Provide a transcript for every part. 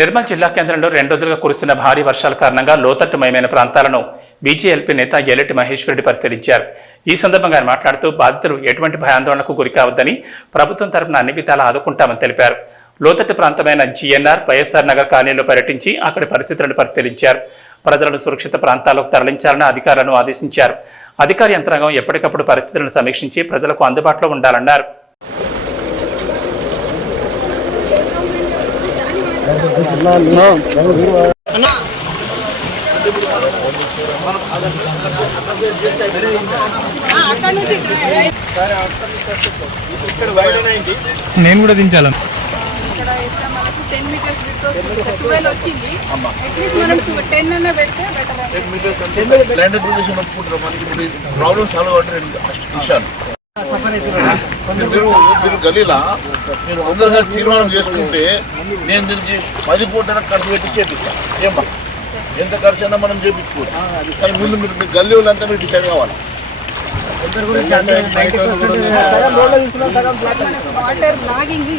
నిర్మల్ జిల్లా కేంద్రంలో 2 రోజులుగా కురుస్తున్న భారీ వర్షాల కారణంగా లోతట్టుమయమైన ప్రాంతాలను బీజేఎల్పీ నేత ఎల్లెటి మహేశ్వర్ రెడ్డి పరిశీలించారు. ఈ సందర్భంగా ఆయన మాట్లాడుతూ బాధితులు ఎటువంటి భయాందోళనకు గురికావద్దని ప్రభుత్వం తరఫున అన్ని విధాలా ఆదుకుంటామని తెలిపారు. లోతట్టు ప్రాంతమైన జీఎన్ఆర్, వైఎస్ఆర్ నగర్ కాలనీలో పర్యటించి అక్కడి పరిస్థితులను పరిశీలించారు. ప్రజలను సురక్షిత ప్రాంతాలకు తరలించాలని అధికారులను ఆదేశించారు. అధికార యంత్రాంగం ఎప్పటికప్పుడు పరిస్థితులను సమీక్షించి ప్రజలకు అందుబాటులో ఉండాలన్నారు. నేను కూడా దించాలి. ఇక్కడ ఇస్తే మనకు 10 మీటర్స్ విడ్త్ 12 వచ్చింది. అట్లీస్ట్ మనం 10 అన్న పెడితే బెటర్. 10 మీటర్స్ ల్యాండ్ అక్విజిషన్ ఒప్పుకుంటారు. మనకి ఇప్పుడు ప్రాబ్లమ్ సాల్వ్ అవుతారు విషయాలు. మీరు గలీలా మీరు అందరూ కలిసి తీర్మానం చేసుకుంటే నేను దీనికి 10 కోట్ల ఖర్చు పెట్టి చేపిస్తాను. ఏమ్మా ఎంత ఖర్చు అయినా మనం చేయించుకోవచ్చు. కానీ ముందు మీరు గల్లీ వాళ్ళంతా మీరు డిసైడ్ కావాలి. Water logging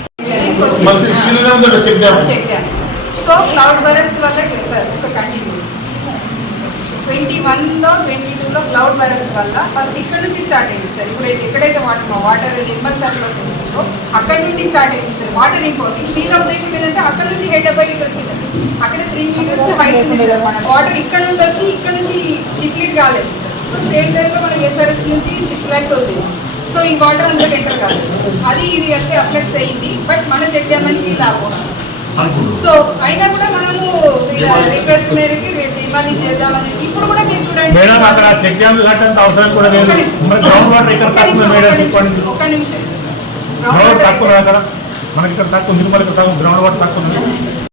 so cloud burst వల్ల సార్ ఒక కంటిన్యూ 21లో 22లో క్లౌడ్ బరస్ట్ వల్ల ఫస్ట్ ఇక్కడ నుంచి స్టార్ట్ అయింది సార్. ఇప్పుడు ఎక్కడైతే వాటర్ నిర్మల్ సర్ప్లస్ వస్తుందో అక్కడ నుండి స్టార్ట్ అయింది సార్. వాటర్ ఇంపోర్టింగ్ వీళ్ళ ఉద్దేశం ఏంటంటే అక్కడ నుంచి హెడ్ అప్ అయ్యి వచ్చింది. అక్కడ 3 మీటర్స్ హైట్ ఉంది సార్. మన వాటర్ ఇక్కడ నుండి వచ్చి ఇక్కడ నుంచి డిప్లీట్ కాలేదు సార్. సేమ్ టైంలో మనకి ఎస్ఆర్ఎస్ నుంచి 6 lakhs అవుతుంది. సో ఈ వాటర్ అందులో ఎంటర్ కాలేదు. అది ఇది అంటే అఫ్లెక్ట్స్ అయ్యింది. బట్ మన చెక్ డ్యామ్ అని వీళ్ళు ఆపోవాలి. సో అయినా కూడా మనము వీళ్ళ రిక్వెస్ట్ మేరకి మళ్ళీ చేద్దామని ఇప్పుడు కూడా మీరు చూడండి. ఒక్క నిమిషం మనకి ఇక్కడ తక్కువ గ్రౌండ్ వాటర్ తక్కువ